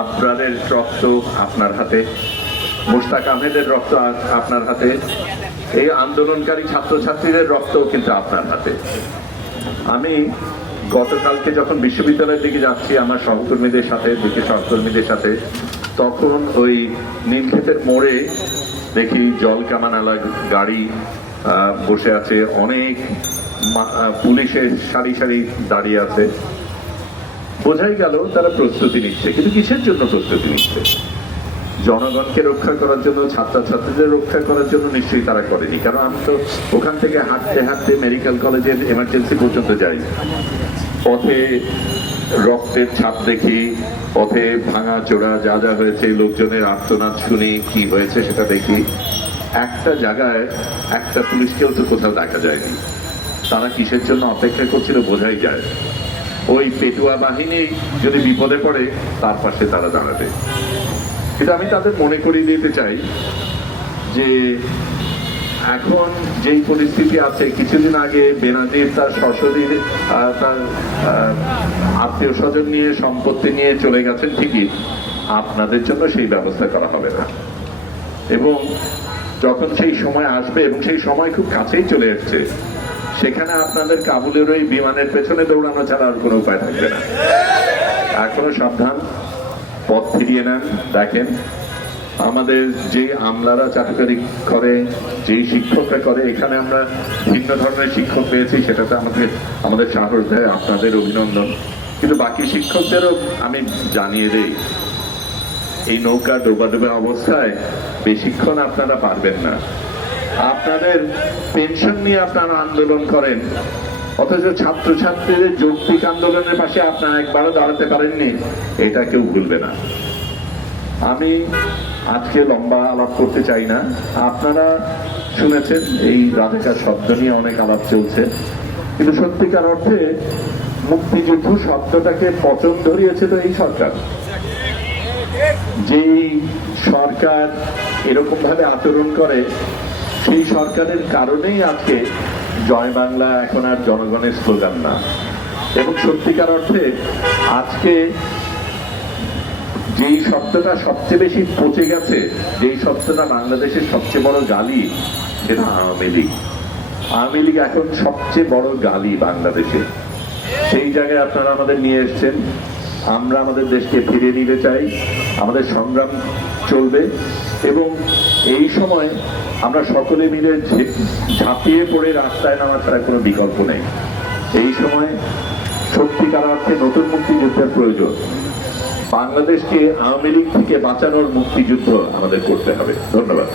আপনাদের রক্ত আপনার হাতে, মুশতাক আহমেদের রক্ত আপনার হাতে, এই আন্দোলনকারী ছাত্রছাত্রীদের রক্তও কিন্তু আপনার হাতে। আমি গতকালকে যখন বিশ্ববিদ্যালয়ের দিকে যাচ্ছি আমার সহকর্মীদের সাথে, সহকর্মীদের সাথে, তখন ওই নীলক্ষেতের মোড়ে দেখি জল কামানালা গাড়ি বসে আছে, অনেক পুলিশের সারি সারি দাঁড়িয়ে আছে। বোঝাই গেল তারা প্রস্তুতি নিচ্ছে, কিন্তু কিসের জন্য প্রস্তুতি নিচ্ছে? জনগণকে রক্ষা করার জন্য, ছাত্রছাত্রীদের রক্ষা করার জন্য নিশ্চয়ই তারা করেনি। কারণ আমি তো ওখান থেকে হাঁটতে হাঁটতে মেডিকেল কলেজের এমার্জেন্সি পর্যন্ত যাই, পথে রক্তের ছাপ দেখি, পথে ভাঙা চোরা যা যা হয়েছে, লোকজনের আর্তনাদ শুনি, কি হয়েছে সেটা দেখি। একটা জায়গায় একটা পুলিশকেও তো কোথাও দেখা যায়নি। তারা কিসের জন্য অপেক্ষা করছিল বোঝাই যায়। ওই পেটুয়া বাহিনী যদি বিপদে পড়ে তার পাশে তারা দাঁড়াবে। কিন্তু আমি তাদের মনে করিয়ে দিতে চাই যে এখন যেই পরিস্থিতি আছে, কিছুদিন আগে বেনাজির তার শ্বশুর তার আত্মীয় স্বজন নিয়ে, সম্পত্তি নিয়ে চলে গেছেন ঠিকই, আপনাদের জন্য সেই ব্যবস্থা করা হবে না। এবং যখন সেই সময় আসবে, এবং সেই সময় খুব কাছেই চলে এসছে, সেখানে আপনাদের কাবুলের ওই বিমানের পেছনে দৌড়ানো ছাড়া আর কোনো উপায় থাকবে না। এখনো সাবধান, পথ ফিরিয়ে নেন। দেখেন আমাদের যে আমলারা চাকরি করে, যেই শিক্ষকরা করে, এখানে আমরা ভিন্ন ধরনের শিক্ষক পেয়েছি, সেটাতে আমাদের সাহস দেয়, আপনাদের অভিনন্দন। কিন্তু বাকি শিক্ষকদেরও আমি জানিয়ে দেই, এই নৌকা ডোবা ডোবা অবস্থায় বেশিক্ষণ আপনারা পারবেন না। আপনাদের পেনশন নিয়ে আপনারা আন্দোলন করেন, অথচ ছাত্রছাত্রীদের যৌক্তিক আন্দোলনের পাশে আপনারা একবারও দাঁড়াতে পারেননি, এটা কেউ ভুলবে না। আমি আজকে লম্বা আলাপ করতে চাই না। আপনারা শুনেছেন এই রাজাকার শব্দ নিয়ে অনেক আলাপ চলছে, কিন্তু সত্যিকার অর্থে মুক্তিযুদ্ধ শব্দটাকে পচন ধরিয়েছে তো এই সরকার। যেই সরকার এরকম ভাবে আচরণ করে, সেই সরকারের কারণেই আজকে জয় বাংলা এখন আর জনগণের স্লোগান না। এবং সত্যিকার অর্থে আজকে যেই শব্দটা সবচেয়ে বেশি পচে গেছে, যেই শব্দটা বাংলাদেশের সবচেয়ে বড় গালি, সেটা আওয়ামী লীগ। আওয়ামী লীগ এখন সবচেয়ে বড় গালি বাংলাদেশে। সেই জায়গায় আপনারা আমাদের নিয়ে এসছেন। আমরা আমাদের দেশকে ফিরিয়ে নিতে চাই, আমাদের সংগ্রাম চলবে, এবং এই সময় আমরা সকলে মিলে ঝাঁপিয়ে পড়ে রাস্তায় নামা ছাড়া কোনো বিকল্প নেই। এই সময় সত্যিকার অর্থে নতুন মুক্তিযুদ্ধের প্রয়োজন। বাংলাদেশকে আওয়ামী লীগ থেকে বাঁচানোর মুক্তিযুদ্ধ আমাদের করতে হবে। ধন্যবাদ।